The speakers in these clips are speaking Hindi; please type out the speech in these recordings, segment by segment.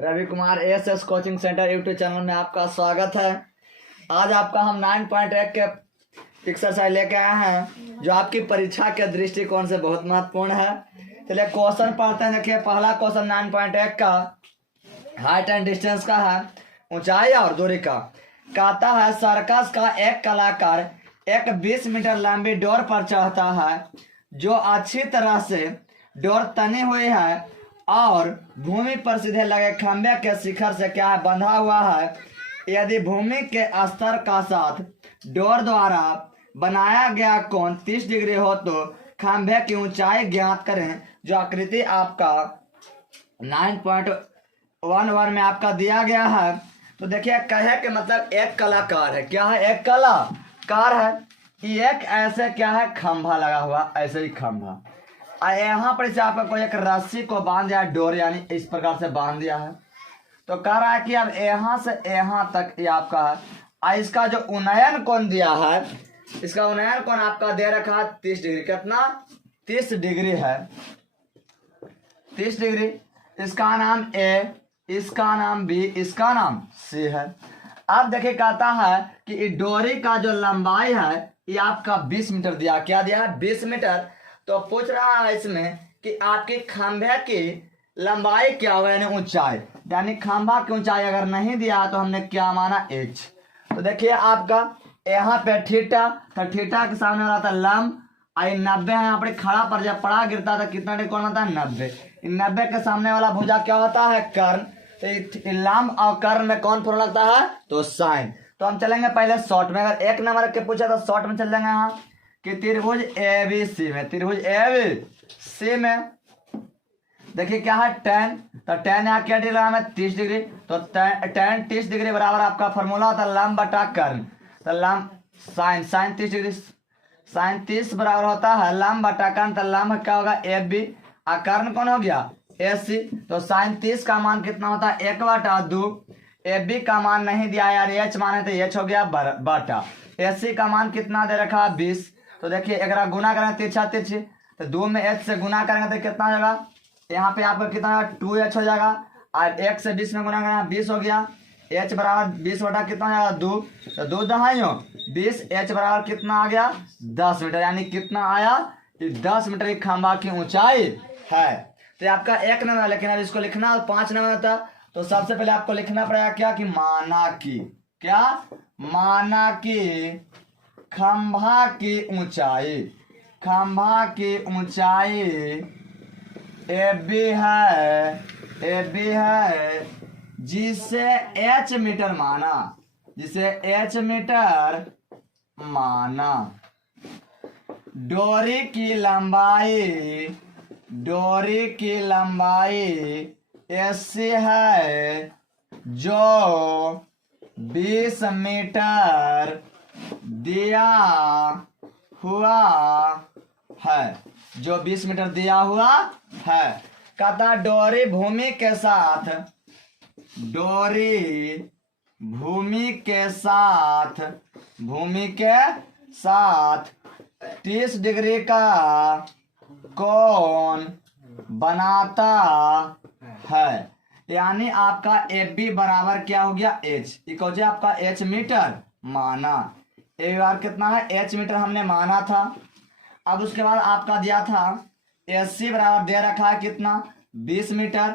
Ravi Kumar ASS coaching centre YouTube channel में आपका स्वागत है। आज आपका हम 9.1 के एक्सरसाइज लेके आए हैं जो आपकी परीक्षा के दृष्टिकोण से बहुत महत्वपूर्ण है। चलिए क्वेश्चन पढ़ते हैं। देखिए पहला क्वेश्चन 9.1 का हाइट एंड डिस्टेंस का है, ऊंचाई और दूरी का। कहता है सर्कस का एक कलाकार एक 20 मीटर लंबी डोर पर चढ़ता है जो अच्छी तरह से डोर तनी हुई है और भूमि पर सीधे लगे खंभे के शिखर से क्या है बंधा हुआ है। यदि भूमि के स्तर का साथ डोर द्वारा बनाया गया कोण 30 डिग्री हो तो खंभे की ऊंचाई ज्ञात करें। जो आकृति आपका 9.11 में आपका दिया गया है। तो देखिए कहे के मतलब एक कलाकार है, क्या है एक कलाकार है। एक ऐसे क्या है खंभा लगा हुआ, ऐसे ही खंभा यहाँ पर से आपको एक रस्सी को बांध दिया है, डोर यानी इस प्रकार से बांध दिया है। तो कह रहा है कि अब यहाँ से यहाँ तक ये आपका है। इसका जो उन्नयन कोण दिया है, इसका उन्नयन कोण आपका दे रखा है 30 डिग्री। कितना? 30 डिग्री है, 30 डिग्री। इसका नाम ए, इसका नाम बी, इसका नाम सी है। अब देखिए कहता है कि डोरी का जो लंबाई है ये आपका 20 मीटर दिया। क्या दिया है? 20 मीटर। तो पूछ रहा है इसमें कि आपके खंभे की लंबाई क्या हो यानी ऊंचाई, यानी खंभा की ऊंचाई अगर नहीं दिया तो हमने क्या माना एच। तो देखिए आपका यहाँ पे थीटा, तो थीटा के सामने वाला था लंब, आई 90 है। यहाँ पर खड़ा पर जब पड़ा गिरता था कितना डिग्री कोण होता है? 90। 90 के सामने वाला भुजा क्या होता है? कर्ण। तो लंब और कर्ण में कौन फॉर्मूला लगता है? तो साइन। तो हम चलेंगे पहले शॉर्ट में। अगर एक नंबर के पूछा तो शॉर्ट में चल जाएंगे यहाँ कि त्रिभुज एबीसी में, त्रिभुज एबीसी में देखिए क्या है tan। तो tan यहाँ क्या डिग्री है? 30 डिग्री। तो tan 30 डिग्री बराबर आपका फॉर्मूला होता है लंब बटा कर्ण। तो लंब साइन 30 डिग्री, साइन 30 बराबर होता है लंब बटा कर्ण। तो लंब क्या होगा? एफ बी और कर्ण कौन हो गया? AC। तो साइन 30 का मान कितना होता है? 1/2। एफ बी का मान नहीं दिया यार, एच मान है तो एच हो गया बटा। AC का मान कितना दे रखा है? 20। तो देखिए अगर गुना करेंगे तिरछा तिरछी, तो 2 में h से गुना करेंगे तो कितना हो जाएगा? यहाँ पे आपका कितना 2h हो जाएगा और 1 से 20 में गुना करेंगे 20 हो गया। h बराबर 20 बटा कितना हो जाएगा? 2। तो 2 दहाइयों 20, h बराबर कितना आ गया? 10 मीटर। यानी कितना आया? 10 मीटर की खंभा की ऊंचाई है। तो आपका एक नंबर, लेकिन अब इसको लिखना 5 नंबर था। तो सबसे पहले आपको लिखना पड़ेगा क्या कि माना की, क्या माना की खंभा की ऊंचाई, खंभा की ऊंचाई ए बी है जिसे h मीटर माना, जिसे h मीटर माना। डोरी की लंबाई, डोरी की लंबाई ऐसी है जो 20 मीटर दिया हुआ है, जो 20 मीटर दिया हुआ है। कहता डोरी भूमि के साथ, डोरी भूमि के साथ, भूमि के साथ 30 डिग्री का कोण बनाता है। यानी आपका एफ बी बराबर क्या हो गया? एच। इक्वल टू आपका एच मीटर माना। ए बार कितना है? एच मीटर हमने माना था। अब उसके बाद आपका दिया था एस सी बराबर दे रखा है कितना? 20 मीटर।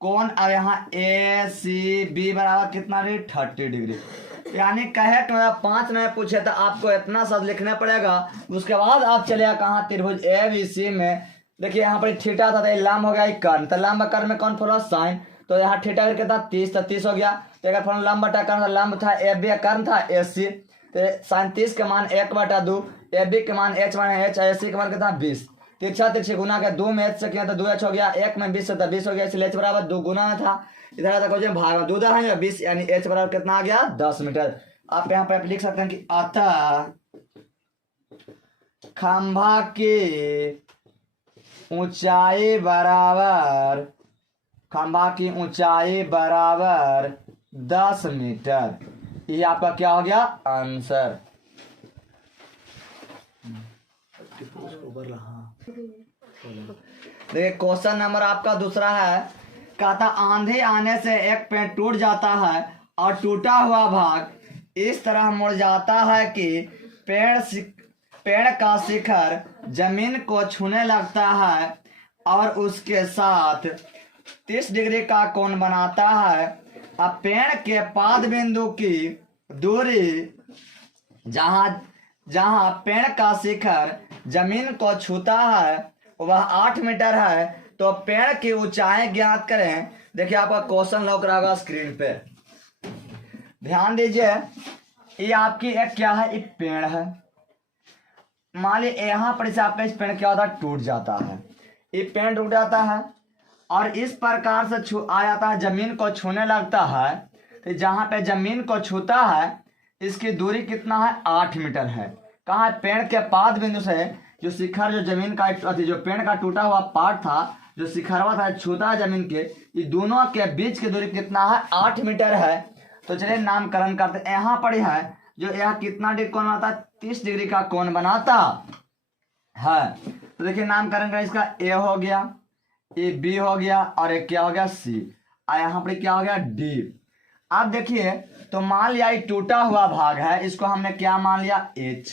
कौन अब यहाँ ए सी बी बराबर कितना डिग्री? 30 डिग्री। यानी कहे तो 5 में पूछे तो आपको इतना सब लिखना पड़ेगा। उसके बाद आप चलेगा कहाँ? त्रिभुज ए बी सी में। देखिए यहाँ पर थीटा था तो लंब हो गया कर्ण। तो लंब कर्ण में कौन फॉर्मूला? साइन। तो यहाँ थीटा कितना? 30। तो 30 हो गया। तो एक फॉर्मूला लंब बटा कर्ण, लंब था एफ बी, कर्ण था एस सी। तो साइन 30 के मान 1/2, एफ बी के मान h मान h, एस सी के मान कितना? 20। तिरछा तिरछी गुना के 2 में h से किया तो 2h हो गया, 1 में 20 से 20 हो गया, इसलिए h बराबर 2 गुना में था। इधर तक हो जाए भाग में 2 है 20, यानी h बराबर कितना आ गया? 10 मीटर। आप यहाँ पे लिख सकते हैं कि अतः खंभा की ऊंचाई बराबर, खंभा की ऊंचाई बराबर 10 मीटर। ये आपका क्या हो गया? आंसर। देखिए क्वेश्चन नंबर आपका दूसरा है। कहता आंधी आने से एक पेड़ टूट जाता है और टूटा हुआ भाग इस तरह मुड़ जाता है कि पेड़ का शिखर जमीन को छूने लगता है और उसके साथ 30 डिग्री का कोण बनाता है। अब पेड़ के पाद बिंदु की दूरी जहां पेड़ का शिखर जमीन को छूता है वह 8 मीटर है। तो पेड़ की ऊंचाई ज्ञात करें। देखिए आपका क्वेश्चन लग रहा होगा स्क्रीन पे, ध्यान दीजिए। ये आपकी एक क्या है, एक पेड़ है। मान लीजिए यहाँ पर से आपका इस पेड़ क्या होता है, टूट जाता है। ये पेड़ टूट जाता है और इस प्रकार से आ जाता है, जमीन को छूने लगता है। तो जहां पे जमीन को छूता है इसकी दूरी कितना है, 8 मीटर है। कहाँ है, पेड़ के पाद बिंदु से जो शिखर जो जमीन का जो पेड़ का टूटा हुआ पार्ट था, जो शिखरवा था छूता है जमीन के, ये दोनों के बीच की दूरी कितना है, 8 मीटर है। तो चलिए नामकरण करते। यहाँ पर है जो यह कितना डिग्री कोण बनाता है, 30 डिग्री का कोण बनाता है। तो देखिए नामकरण का इसका ए हो गया, ये बी हो गया और एक क्या हो गया, सी। और यहाँ पर क्या हो गया, डी। अब देखिए तो मान लिया ये टूटा हुआ भाग है, इसको हमने क्या मान लिया, एच।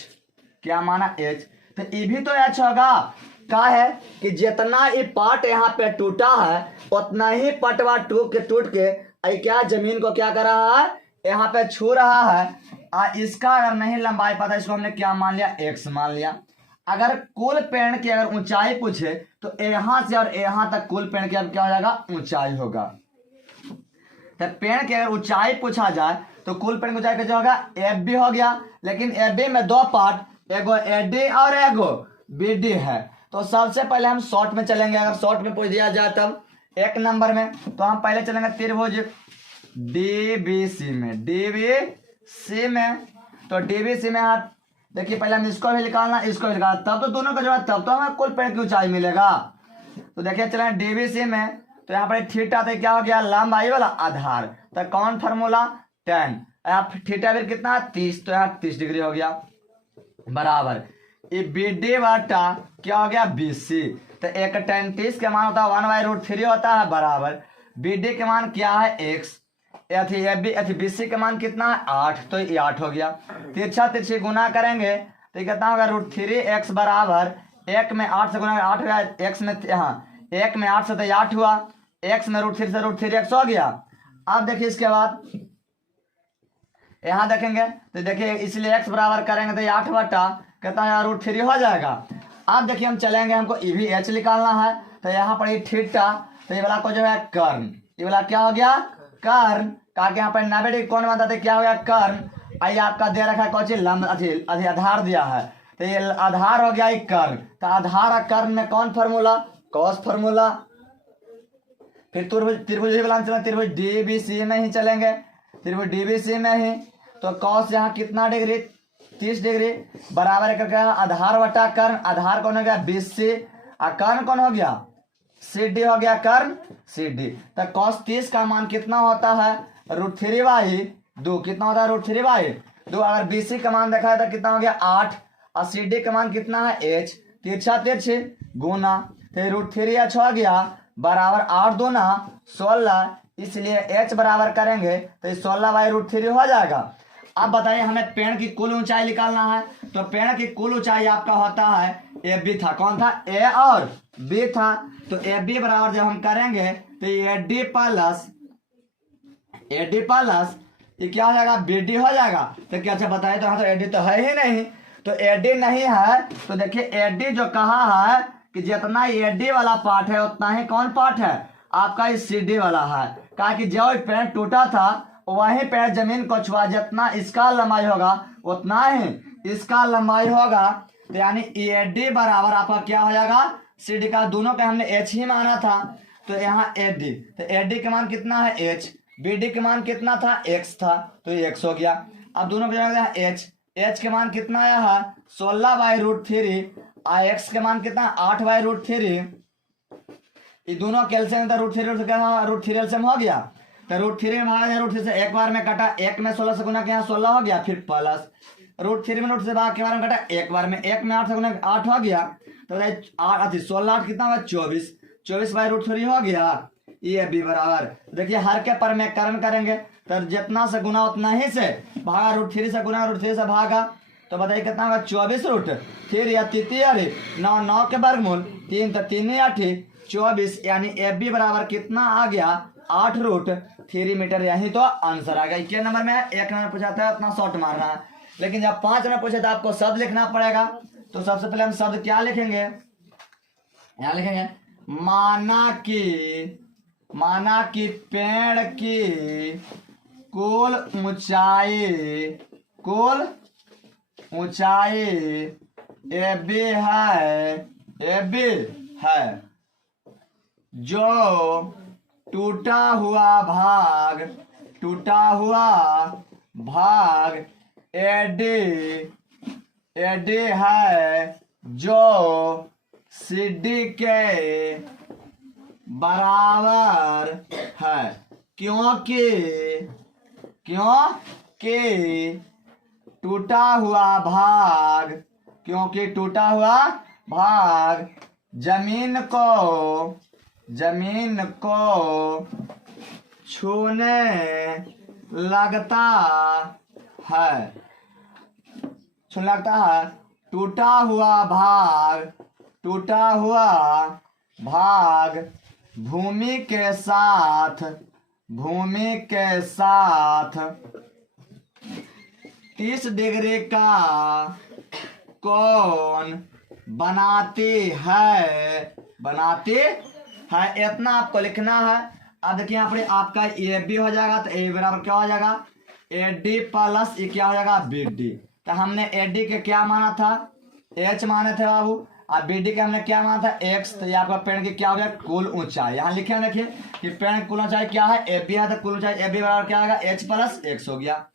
क्या माना, एच। तो ये भी तो एच होगा। क्या है कि जितना ये पार्ट यहाँ पे टूटा है उतना ही पटवा टूट के क्या जमीन को क्या कर रहा है, यहाँ पे छू रहा है। इसका अगर नहीं लंबाई पता, इसको हमने क्या मान लिया, एक्स मान लिया। अगर कुल पेड़ की अगर ऊंचाई पूछे तो यहाँ से और यहाँ तक कुल पेड़ की अब क्या हो जाएगा, ऊंचाई होगा। तो पेड़ की अगर ऊंचाई पूछा जाए तो कुल पेड़ की ऊंचाई कैसे होगा, एफ बी हो गया। लेकिन एफ बी में दो पार्ट, एगो ए डी और एगो बी डी है। तो सबसे पहले हम शॉर्ट में चलेंगे। अगर शॉर्ट में पूछ दिया जाए तब 1 नंबर में, तो हम पहले चलेंगे त्रिभुज डीबीसी में। डीबीसी में तो डीबीसी में हाथ देखिए, पहले हम इसको भी निकालना, इसको भी निकालना, तब तो दोनों का जवाब, तब तो हमें कुल पेड़ की ऊंचाई मिलेगा। तो देखिए चलें डीबीसी में, तो यहाँ पर थीटा तो क्या हो गया, लंबाई वाला आधार। तो कौन फार्मूला, tan। थीटा फिर कितना, 30। तो यहाँ 30 डिग्री हो गया बराबर। ये बी डी वाटा क्या हो गया, BC। तो एक tan 30 के मान होता है 1/√3 होता है बराबर। बी डी के मान क्या है, x। BC के मान कितना है, 8। तो ये 8 हो गया। तिरछा तिरछी गुना करेंगे तो कितना होगा, √3x बराबर 1 में 8 से गुना 8 हुआ, x में यहाँ 1 में 8 से तो 8 हुआ, x में √3 से √3x हो गया। अब देखिए इसके बाद यहाँ देखेंगे तो देखिए, इसलिए x बराबर करेंगे तो 8 बटा कितना है, √3 हो जाएगा। अब देखिए हम चलेंगे, हमको ई भी एच निकालना है। तो यहाँ पर ये थीटा, तो ये वाला को जो है कर्ण, ये वाला क्या हो गया, कर्ण। कहा कि यहाँ पर 90 डिग्री कौन बनता था, क्या हो गया, कर्ण। आइए आपका दे रखा है कौन चीज, लंब आधार दिया है। तो ये आधार हो गया, ये कर्ण। तो आधार और कर्ण में कौन फार्मूला, कॉस फार्मूला। फिर त्रिभुज वाला चलेंगे, त्रिभुज डीबीसी में ही चलेंगे, त्रिभुज डीबीसी में ही। तो कॉस यहाँ कितना डिग्री, 30 डिग्री बराबर करके आधार बटा कर्ण। आधार कौन हो गया, BC, और कर्ण कौन हो गया, CD हो गया, कर्ण CD। तो cos 30 का मान कितना होता है, √3/2। कितना होता है, √3/2। अगर BC का मान देखा है तो कितना हो गया, 8। और CD का मान कितना है, H। तिरछा तिरछी गुना, तो √3h हो गया बराबर 8 दूना 16। इसलिए H बराबर करेंगे तो 16/√3 हो जाएगा। अब बताइए हमें पेड़ की कुल ऊंचाई निकालना है। तो पेड़ की कुल ऊंचाई आपका होता है, ए बी था, कौन था, ए और बी था। तो ए बी बराबर जब हम करेंगे तो ए डी प्लस ये क्या हो जाएगा, बी डी हो जाएगा। तो क्या अच्छा बताइए, तो यहाँ तो ए डी तो है ही नहीं। तो ए डी नहीं है तो देखिए ए डी जो कहा है कि जितना ए डी वाला पार्ट है उतना ही कौन पार्ट है, आपका इस सी डी वाला है। कहा कि जो पेड़ टूटा था वही पेड़ जमीन को छुआ, जितना इसका लंबाई होगा उतना ही इसका लंबाई होगा। तो यानी ए डी बराबर आपका क्या हो जाएगा, सी डी का, दोनों का हमने एच ही माना था। तो यहाँ ए डी, तो ए डी के मान कितना है, एच। बी डी के मान कितना था, एक्स था, तो ये एक्स हो गया। अब दोनों के एच, एच के मान कितना आया है, 16/√3। और एक्स के मान कितना, 8/√3। ये दोनों कैल्सियम था, √3 एल्सियम हो गया। तो √3 में भागा, √3 से एक बार में कटा, 1 में 16 से गुना किया 16 हो गया, फिर प्लस √3 में √3 से भाग के बार में कटा, एक बार में 1 में 8 से गुना 8 हो गया। तो 16 8 कितना हुआ, 24 24/√3 हो गया। ई ए बी बराबर, देखिए हर के पर में करण करेंगे तो जितना से गुना उतना ही से भागा, √3 से गुना √3 से भागा, तो बताइए कितना होगा 24√3 या तितियरी 9 9 के वर्गमूल 3 तो 3 8 24, यानी ए बी बराबर कितना आ गया 8√3 मीटर। यही तो आंसर आ गया। क्या नंबर में 1 नंबर पूछा था उतना शॉर्ट मारना है, लेकिन जब 5 नंबर पूछे तो आपको शब्द लिखना पड़ेगा। तो सबसे पहले हम शब्द क्या लिखेंगे, यहाँ लिखेंगे माना कि पेड़ की कुल ऊंचाई ए बी है, जो टूटा हुआ भाग एडी है, जो सीडी के बराबर है, क्योंकि टूटा हुआ भाग जमीन को छूने लगता है, टूटा हुआ भाग भूमि के साथ 30 डिग्री का कोण बनाती है। इतना आपको लिखना है। अब देखिए यहाँ पर आपका ए बी हो जाएगा, तो ए बराबर क्या हो जाएगा ए डी प्लस ये क्या हो जाएगा बी डी। तो हमने ए डी के क्या माना था एच माने थे बाबू, और बी डी के हमने क्या माना था एक्स। तो ये आपका पेड़ की क्या हो गया कुल ऊंचाई। यहाँ लिखे हैं देखिए कि पेड़ की कुल ऊंचाई क्या है ए बी है, तो कुल ऊंचाई ए बी बराबर क्या होगा एच प्लस एक्स हो गया।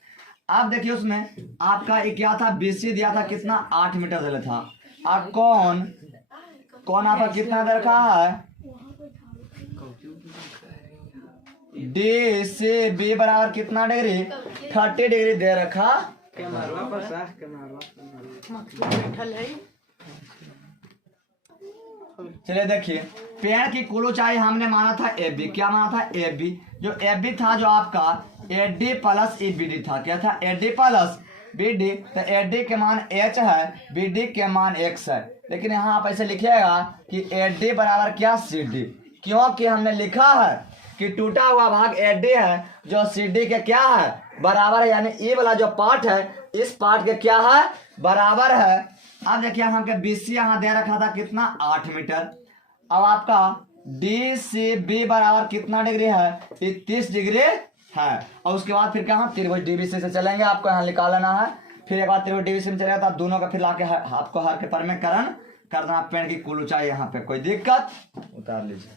अब देखिए उसमें आपका ये क्या था बीसी दिया था कितना 8 मीटर दे था, और कौन आपका कितना दे रखा है डी सी बी बराबर कितना डिग्री 30 डिग्री दे रखा। चलिए देखिए पेड़ की कुल ऊंचाई हमने माना था ए बी, क्या माना था ए बी, जो ए बी था जो आपका A D plus E B D था, क्या था A D plus B D. तो ए डी के मान एच है, बी डी के मान एक्स है, लेकिन यहाँ आप ऐसे लिखिएगा कि ए डी बराबर क्या सी डी, क्योंकि हमने लिखा है कि टूटा हुआ भाग ए डी है जो सी डी के क्या है बराबर है, यानी ई वाला जो पार्ट है इस पार्ट के क्या है बराबर है। अब देखिए हमके बीसी यहाँ दे रखा था कितना 8 मीटर। अब आपका डी सी बी बराबर कितना डिग्री है 30 डिग्री है, और उसके बाद फिर कहाँ त्रिभुज डीबीसी से चलेंगे, आपको यहाँ निकाल लेना है। फिर एक बार त्रिभुज डीबीसी में चलेगा तो दोनों का फिर लाके आपको हर के पर में करण करना। पेड़ की कुल ऊंचाई यहाँ पे कोई दिक्कत उतार लीजिए।